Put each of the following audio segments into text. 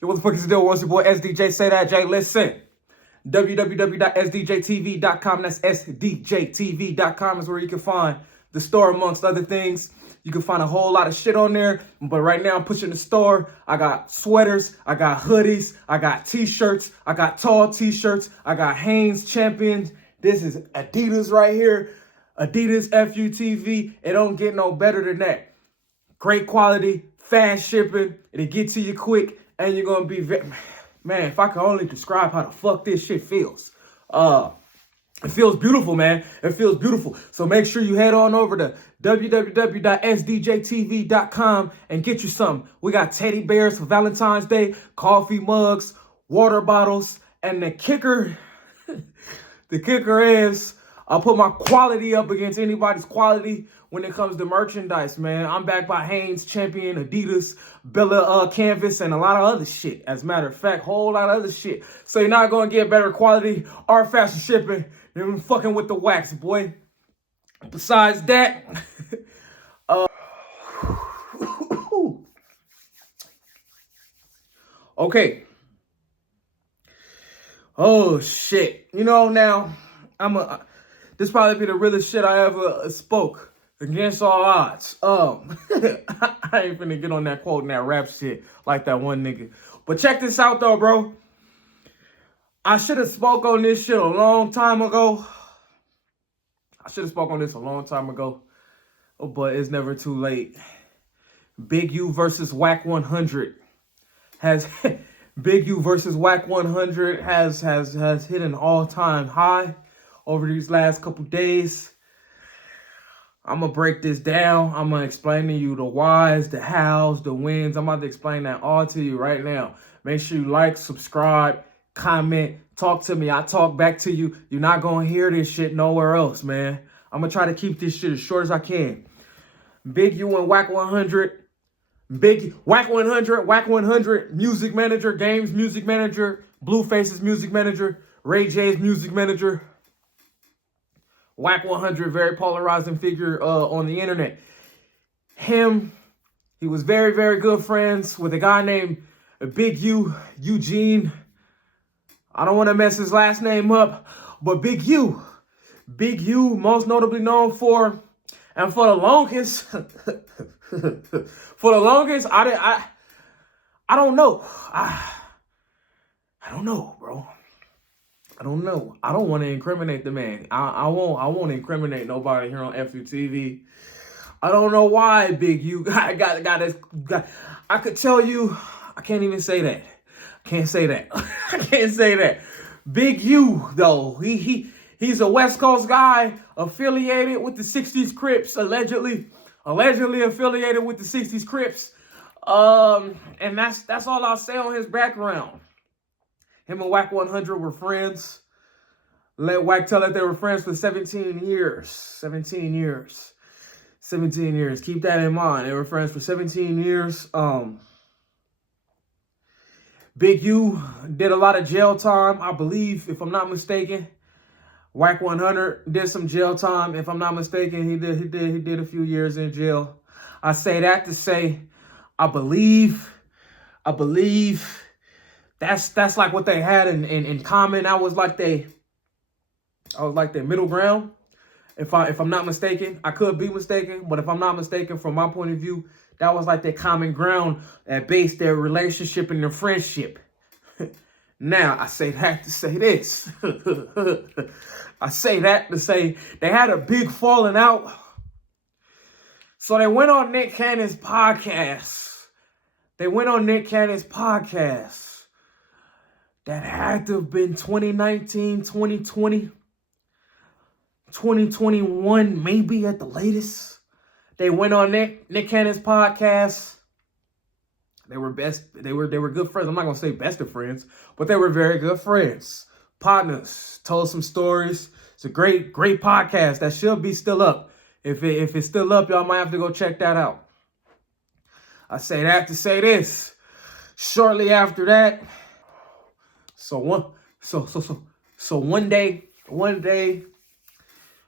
Yo, what the fuck is the deal? What's your boy SDJ? Say that, Jay. Listen. www.sdjtv.com. That's sdjtv.com is where you can find the store, amongst other things. You can find a whole lot of shit on there. But right now I'm pushing the store. I got sweaters. I got hoodies. I got t-shirts. I got tall t-shirts. I got Hanes Champions. This is Adidas right here. Adidas EFF YOU TV. It don't get no better than that. Great quality, fast shipping. It'll get to you quick. And you're going to be very... Man, if I could only describe how the fuck this shit feels. It feels beautiful, man. It feels beautiful. So make sure you head on over to www.sdjtv.com and get you something. We got teddy bears for Valentine's Day, coffee mugs, water bottles, and the kicker, is I'll put my quality up against anybody's quality when it comes to merchandise, man. I'm backed by Hanes Champion, Adidas, Bella Canvas, and a lot of other shit. As a matter of fact, whole lot of other shit. So you're not going to get better quality or faster shipping than fucking with the wax, boy. Besides that, okay. Oh, shit. You know, now, this probably be the realest shit I ever spoke. Against all odds. I ain't finna get on that quote and that rap shit like that one nigga. But check this out though, bro. I should have spoke on this shit a long time ago. But it's never too late. Big U versus WACK 100 has Big U versus WACK 100 has hit an all-time high over these last couple days. I'm going to break this down. I'm going to explain to you the whys, the hows, the wins. I'm about to explain that all to you right now. Make sure you like, subscribe, comment, talk to me. I talk back to you. You're not going to hear this shit nowhere else, man. I'm going to try to keep this shit as short as I can. Big U and WACK 100. WACK 100, music manager, Games music manager, Blueface's music manager, Ray J's music manager. WACK 100, very polarizing figure on the internet. He was very, very good friends with a guy named Big U, Eugene. I don't want to mess his last name up, but Big U, most notably known for, and for the longest, I don't know. I don't know, bro. I don't know. I don't want to incriminate the man. I won't incriminate nobody here on EFF YOU TV. I don't know why Big U got this. I could tell you. I can't even say that. I can't say that. Big U though. He's a West Coast guy affiliated with the 60s Crips, allegedly affiliated with the 60s Crips. And that's all I'll say on his background. Him and WACK 100 were friends. Let WACK tell that they were friends for 17 years. 17 years. Keep that in mind. They were friends for 17 years. Big U did a lot of jail time, I believe, if I'm not mistaken. WACK 100 did some jail time, if I'm not mistaken. He did a few years in jail. I say that to say, I believe. That's like what they had in common. I was like their middle ground. If I'm not mistaken, I could be mistaken, but if I'm not mistaken, from my point of view, that was like their common ground that based their relationship and their friendship. Now, I say that to say this. I say that to say they had a big falling out. So they went on Nick Cannon's podcast. That had to have been 2019, 2020, 2021, maybe at the latest. They went on Nick Cannon's podcast. They were good friends. I'm not gonna say best of friends, but they were very good friends. Partners, told some stories. It's a great podcast that should be still up. If it's still up, y'all might have to go check that out. I say that to say this. Shortly after that, one day,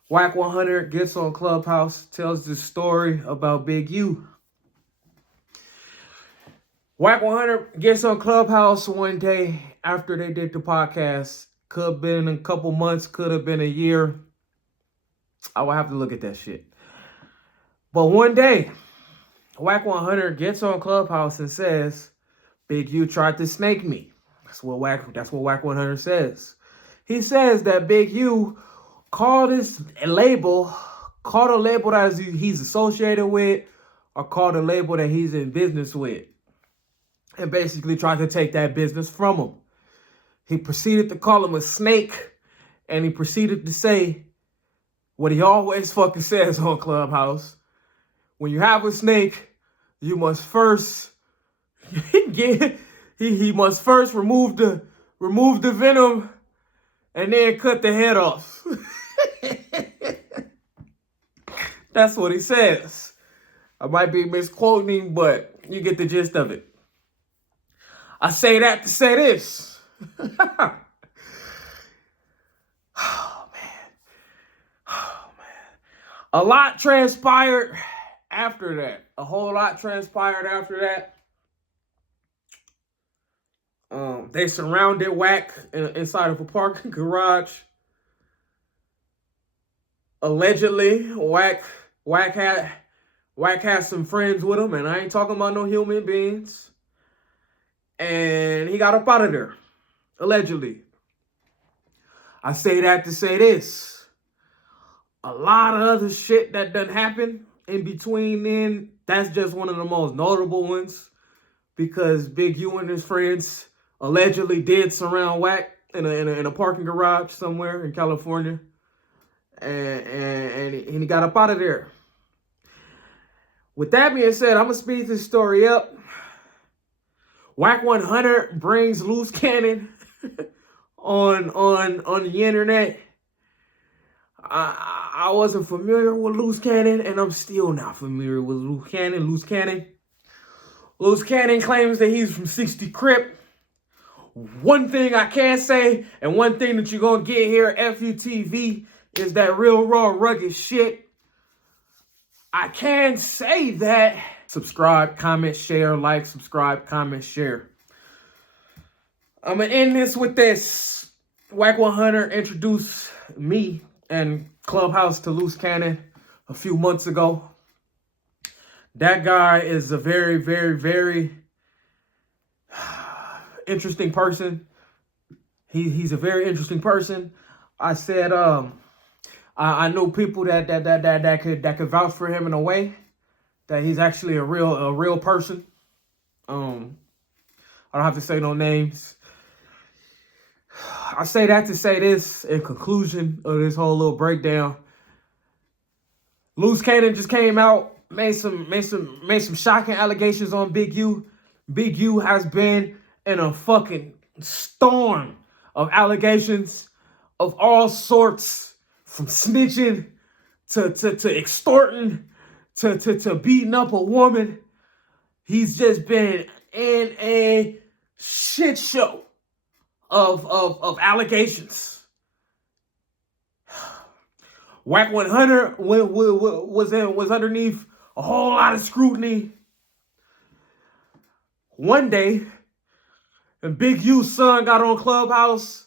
WACK 100 gets on Clubhouse, tells this story about Big U. WACK 100 gets on Clubhouse one day after they did the podcast. Could have been a couple months, could have been a year. I will have to look at that shit. But one day, WACK 100 gets on Clubhouse and says, Big U tried to snake me. That's what WACK 100 says. He says that Big U called a label that he's associated with, or called a label that he's in business with, and basically tried to take that business from him. He proceeded to call him a snake, and he proceeded to say what he always fucking says on Clubhouse. When you have a snake, you must first he must first remove the venom and then cut the head off. That's what he says. I might be misquoting, but you get the gist of it. I say that to say this. Oh, man. A lot transpired after that. A whole lot transpired after that. They surrounded WACK inside of a parking garage. Allegedly, WACK had some friends with him, and I ain't talking about no human beings. And he got up out of there, allegedly. I say that to say this. A lot of other shit that done happened in between then, that's just one of the most notable ones, because Big U and his friends allegedly did surround WACK in a parking garage somewhere in California, and he got up out of there. With that being said, I'm gonna speed this story up. WACK 100 brings LUCE CANNON on the internet. I wasn't familiar with LUCE CANNON, and I'm still not familiar with LUCE CANNON. LUCE CANNON claims that he's from 60 Crip. One thing I can say, and one thing that you're gonna get here at EFF YOU TV, is that real raw rugged shit. I can say that. Subscribe, comment, share, like, subscribe, comment, share. I'm gonna end this with this. WACK 100 introduced me and Clubhouse to LUCE CANNON a few months ago. That guy is a very, very, very interesting person. He's a very interesting person. I said I know people that could vouch for him in a way, that he's actually a real person. I don't have to say no names. I say that to say this in conclusion of this whole little breakdown. LUCE CANNON just came out, made some shocking allegations on Big U. Big U has been in a fucking storm of allegations of all sorts, from snitching to extorting to beating up a woman. He's just been in a shit show of allegations. WACK 100 was underneath a whole lot of scrutiny. One day, and Big U's son got on Clubhouse.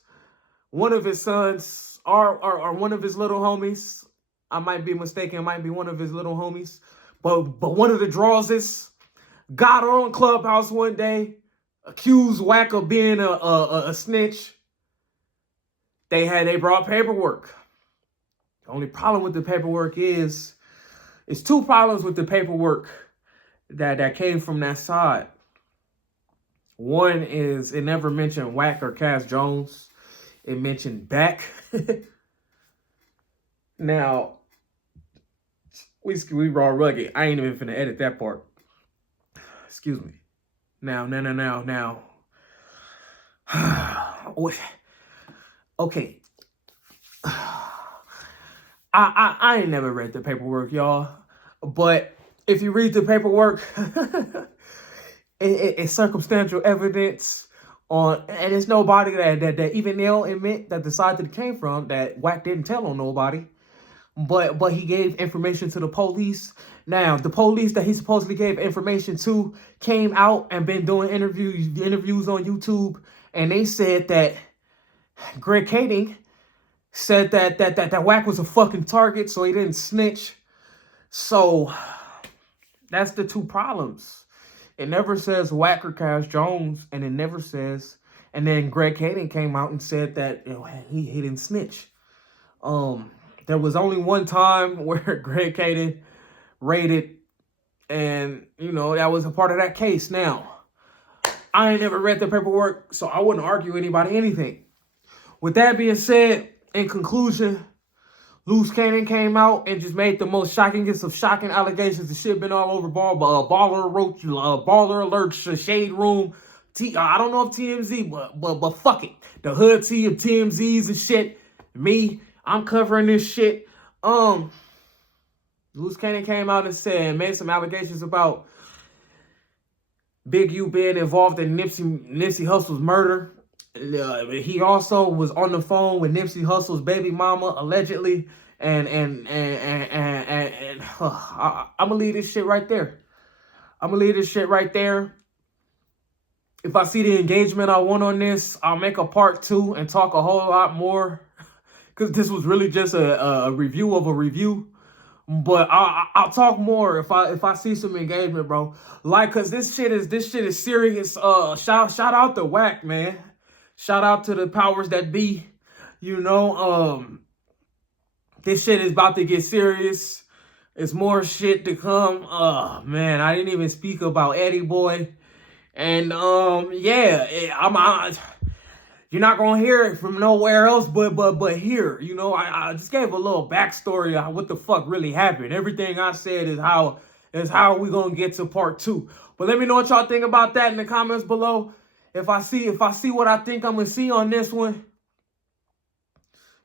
One of his sons, or one of his little homies, I might be mistaken, it might be one of his little homies, but one of the Drawses got on Clubhouse one day, accused WACK of being a snitch. They brought paperwork. The only problem with the paperwork is, it's two problems with the paperwork that came from that side. One is, it never mentioned WACK or Cass Jones. It mentioned Beck. Now, we raw rugged. I ain't even finna edit that part. Excuse me. Now. Okay. I ain't never read the paperwork, y'all. But if you read the paperwork, it's circumstantial evidence on, and it's nobody that even they'll admit that the side that it came from, that WACK didn't tell on nobody. but he gave information to the police. Now, the police that he supposedly gave information to came out and been doing interviews on YouTube, and they said that Greg Kading said that WACK was a fucking target, so he didn't snitch. So that's the two problems. It never says WACK or Cash Jones, and it never says. And then Greg Kading came out and said that he didn't snitch. There was only one time where Greg Kading raided, and that was a part of that case. Now, I ain't never read the paperwork, so I wouldn't argue anybody anything. With that being said, in conclusion, LUCE CANNON came out and just made the most shockingest of shocking allegations. The shit been all over Baller Alert, Shade Room. I don't know if TMZ, but fuck it. The hood T of TMZs and shit. Me, I'm covering this shit. LUCE CANNON came out and made some allegations about Big U being involved in Nipsey Hussle's murder. He also was on the phone with Nipsey Hussle's baby mama, allegedly, and I'm gonna leave this shit right there. If I see the engagement I want on this, I'll make a part 2 and talk a whole lot more, because this was really just a review of a review. But I'll talk more if I see some engagement, bro. Cause this shit is serious. Shout out to WACK, man. Shout out to the powers that be. This shit is about to get serious. It's more shit to come. Man, I didn't even speak about Eddie Boy. And yeah, you're not gonna hear it from nowhere else but here. I just gave a little backstory of what the fuck really happened. Everything I said is how we gonna get to part 2. But let me know what y'all think about that in the comments below. If I see what I think I'm gonna see on this one,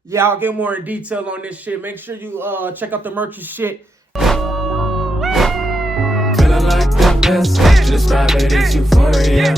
yeah, I'll get more in detail on this shit. Make sure you check out the merch and shit. Feeling like the best, describe it as euphoria.